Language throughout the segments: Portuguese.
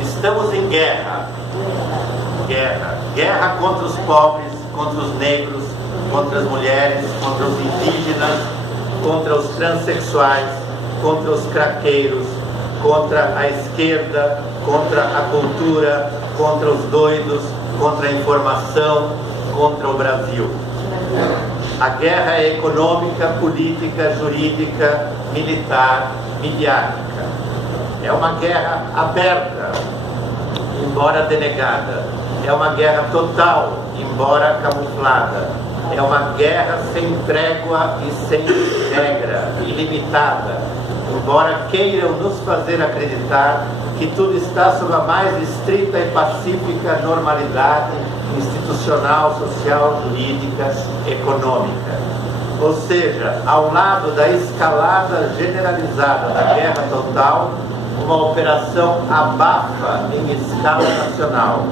Estamos em guerra. Guerra contra os pobres, contra os negros, contra as mulheres, contra os indígenas, contra os transexuais, contra os craqueiros, contra a esquerda, contra a cultura, contra os doidos, contra a informação, contra o Brasil. A guerra é econômica, política, jurídica, militar, midiática. É uma guerra aberta, embora denegada. É uma guerra total, embora camuflada. É uma guerra sem trégua e sem regra, ilimitada, embora queiram nos fazer acreditar que tudo está sob a mais estrita e pacífica normalidade institucional, social, jurídica, econômica. Ou seja, ao lado da escalada generalizada da guerra total, uma operação abafa em escala nacional.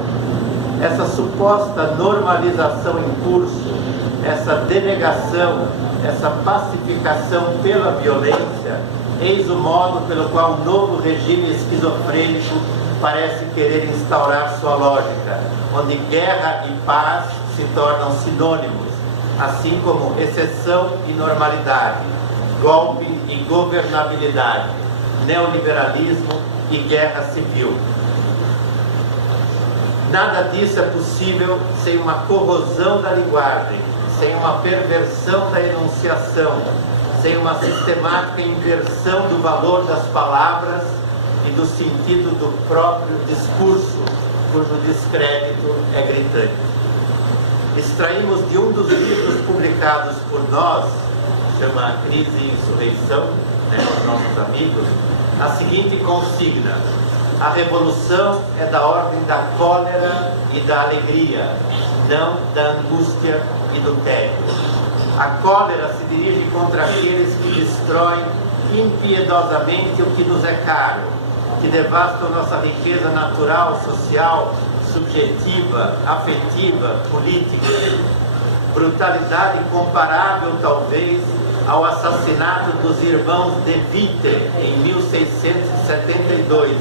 Essa suposta normalização em curso, essa denegação, essa pacificação pela violência, eis o modo pelo qual um novo regime esquizofrênico parece querer instaurar sua lógica, onde guerra e paz se tornam sinônimos, assim como exceção e normalidade, golpe e governabilidade, neoliberalismo e guerra civil. Nada disso é possível sem uma corrosão da linguagem, sem uma perversão da enunciação, sem uma sistemática inversão do valor das palavras e do sentido do próprio discurso, cujo descrédito é gritante. Extraímos de um dos livros publicados por nós, chama Crise e Insurreição, os nossos amigos, a seguinte consigna: a revolução é da ordem da cólera e da alegria, não da angústia e do tédio. A cólera se dirige contra aqueles que destroem impiedosamente o que nos é caro, que devastam nossa riqueza natural, social, subjetiva, afetiva, política. Brutalidade comparável, talvez, ao assassinato dos irmãos de Witte em 1672.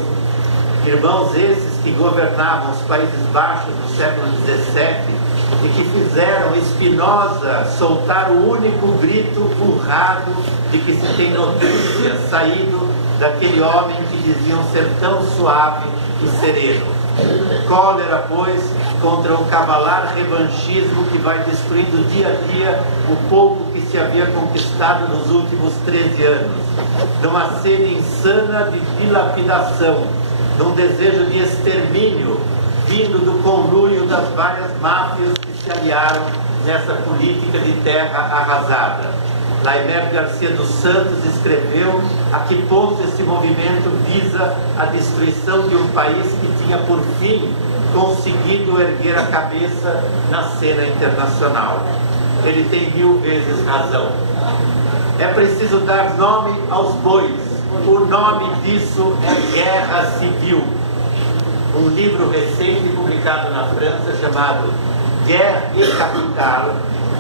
Irmãos esses que governavam os Países Baixos do século XVII e que fizeram Spinoza soltar o único grito urrado de que se tem notícia saído daquele homem que diziam ser tão suave e sereno. Cólera, pois, contra o cavalar revanchismo que vai destruindo dia a dia o pouco que se havia conquistado nos últimos 13 anos, numa sede insana de dilapidação, num desejo de extermínio vindo do conluio das várias máfias que se aliaram nessa política de terra arrasada. Laimer Garcia dos Santos escreveu a que ponto esse movimento visa a destruição de um país que tinha por fim conseguido erguer a cabeça na cena internacional. Ele tem 1000 vezes razão. É preciso dar nome aos bois. O nome disso é guerra civil. Um livro recente publicado na França chamado Guerre et Capital,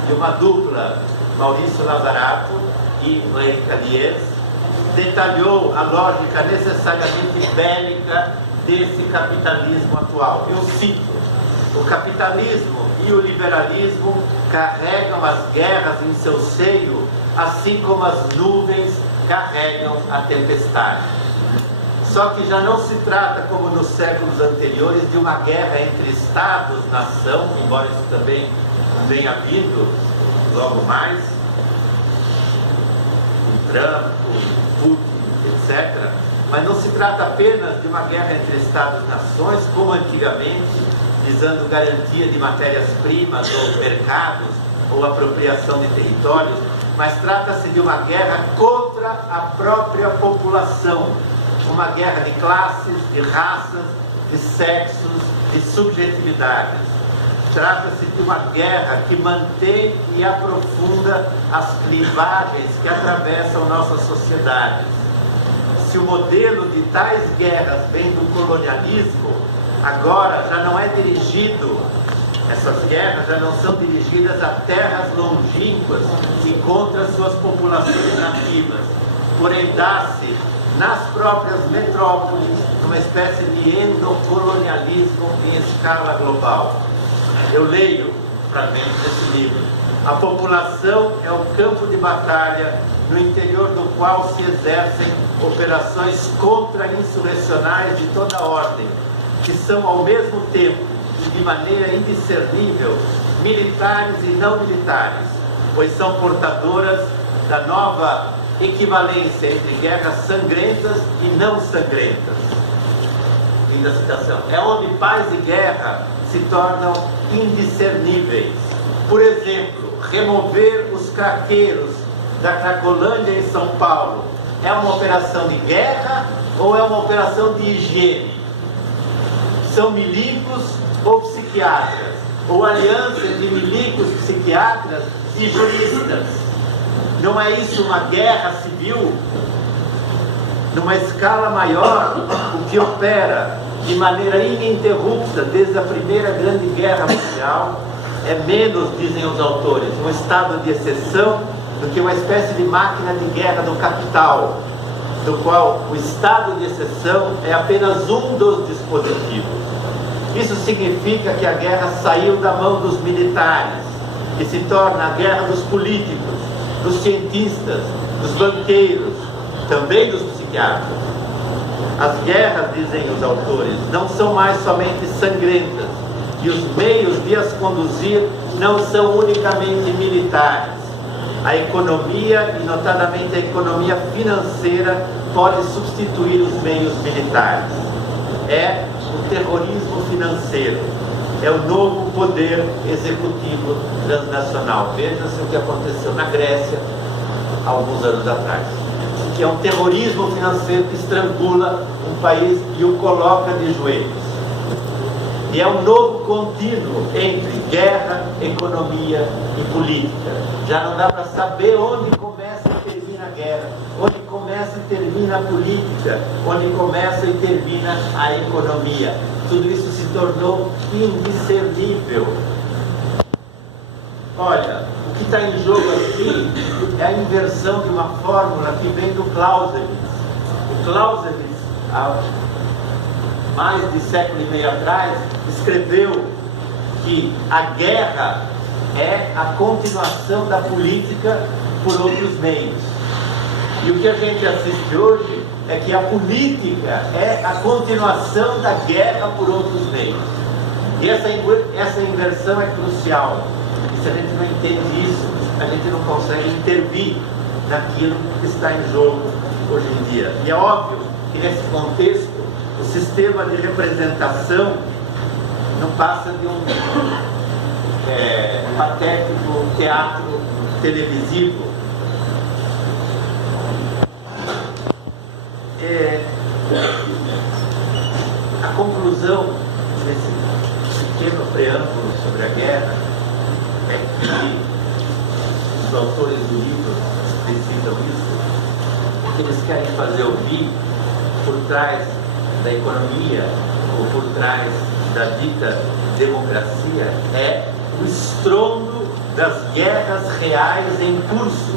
de uma dupla, Maurício Lazarato e Henri Cadiez, detalhou a lógica necessariamente bélica desse capitalismo atual. Eu cito: o capitalismo e o liberalismo carregam as guerras em seu seio, assim como as nuvens carregam a tempestade. Só que já não se trata, como nos séculos anteriores, de uma guerra entre Estados-nação, embora isso também venha vindo logo mais, com Trump, com Putin, etc. Mas não se trata apenas de uma guerra entre Estados-nações, como antigamente, visando garantia de matérias-primas ou mercados, ou apropriação de territórios, mas trata-se de uma guerra contra a própria população, uma guerra de classes, de raças, de sexos, de subjetividades. Trata-se de uma guerra que mantém e aprofunda as clivagens que atravessam nossas sociedades. Se o modelo de tais guerras vem do colonialismo, agora já não é dirigido, essas guerras já não são dirigidas a terras longínquas e contra suas populações nativas, porém dá-se nas próprias metrópoles, numa espécie de endocolonialismo em escala global. Eu leio fragmentos desse livro. A população é o campo de batalha no interior do qual se exercem operações contra-insurrecionais de toda ordem, que são ao mesmo tempo e de maneira indiscernível militares e não militares, pois são portadoras da nova equivalência entre guerras sangrentas e não sangrentas. Fim da citação. É onde paz e guerra se tornam indiscerníveis. Por exemplo, remover os craqueiros da Cracolândia em São Paulo é uma operação de guerra ou é uma operação de higiene? São milicos ou psiquiatras? Ou aliança de milicos, psiquiatras e juristas? Não é isso uma guerra civil? Numa escala maior, o que opera de maneira ininterrupta desde a Primeira Grande Guerra Mundial é menos, dizem os autores, um estado de exceção do que uma espécie de máquina de guerra do capital, do qual o estado de exceção é apenas um dos dispositivos. Isso significa que a guerra saiu da mão dos militares e se torna a guerra dos políticos, dos cientistas, dos banqueiros, também dos psiquiatras. As guerras, dizem os autores, não são mais somente sangrentas, e os meios de as conduzir não são unicamente militares. A economia, e notadamente a economia financeira, pode substituir os meios militares. É o terrorismo financeiro, é o novo poder executivo transnacional. Veja-se o que aconteceu na Grécia há alguns anos atrás, que é um terrorismo financeiro que estrangula um país e o coloca de joelhos. E é um novo contínuo entre guerra, economia e política. Já não dá para saber onde começa e termina a guerra, onde começa e termina a política, onde começa e termina a economia. Tudo isso se tornou indiscernível. Olha, o que está em jogo aqui é a inversão de uma fórmula que vem do Clausewitz. O Clausewitz, há mais de século e meio atrás, escreveu que a guerra é a continuação da política por outros meios. E o que a gente assiste hoje é que a política é a continuação da guerra por outros meios. E essa inversão é crucial. E se a gente não entende isso, a gente não consegue intervir naquilo que está em jogo hoje em dia. E é óbvio que nesse contexto, o sistema de representação não passa de um patético teatro televisivo. A conclusão desse pequeno preâmbulo sobre a guerra é que os autores do livro explicitam isso, que eles querem fazer ouvir por trás da economia ou por trás da dita democracia é o estrondo das guerras reais em curso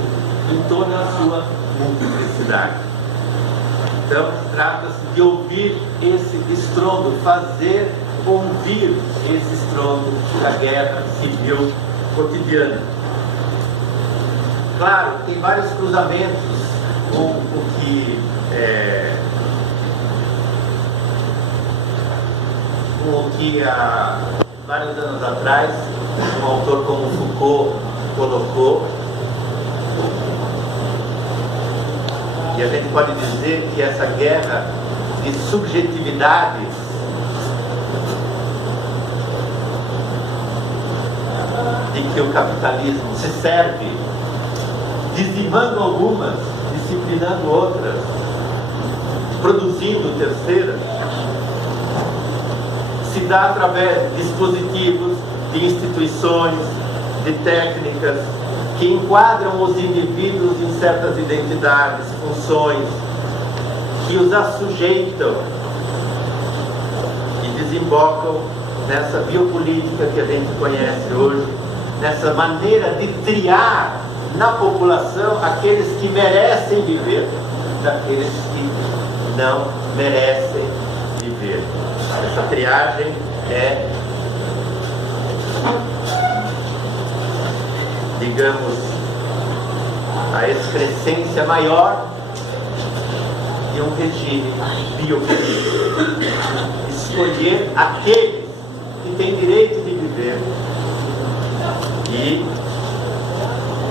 em toda a sua multiplicidade. Então, trata-se de ouvir esse estrondo, fazer ouvir esse estrondo da guerra civil cotidiana. Claro, tem vários cruzamentos com o que há vários anos atrás um autor como Foucault colocou, e a gente pode dizer que essa guerra de subjetividades de que o capitalismo se serve, dizimando algumas, disciplinando outras, produzindo terceiras, se dá através de dispositivos, de instituições, de técnicas que enquadram os indivíduos em certas identidades, funções, que os assujeitam e desembocam nessa biopolítica que a gente conhece hoje, nessa maneira de triar na população aqueles que merecem viver daqueles que não merecem viver. Essa triagem é, digamos, a excrescência maior de um regime biopolítico. Escolher aqueles que têm direito de viver e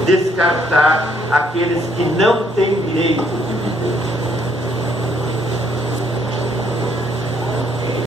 descartar aqueles que não têm direito de viver.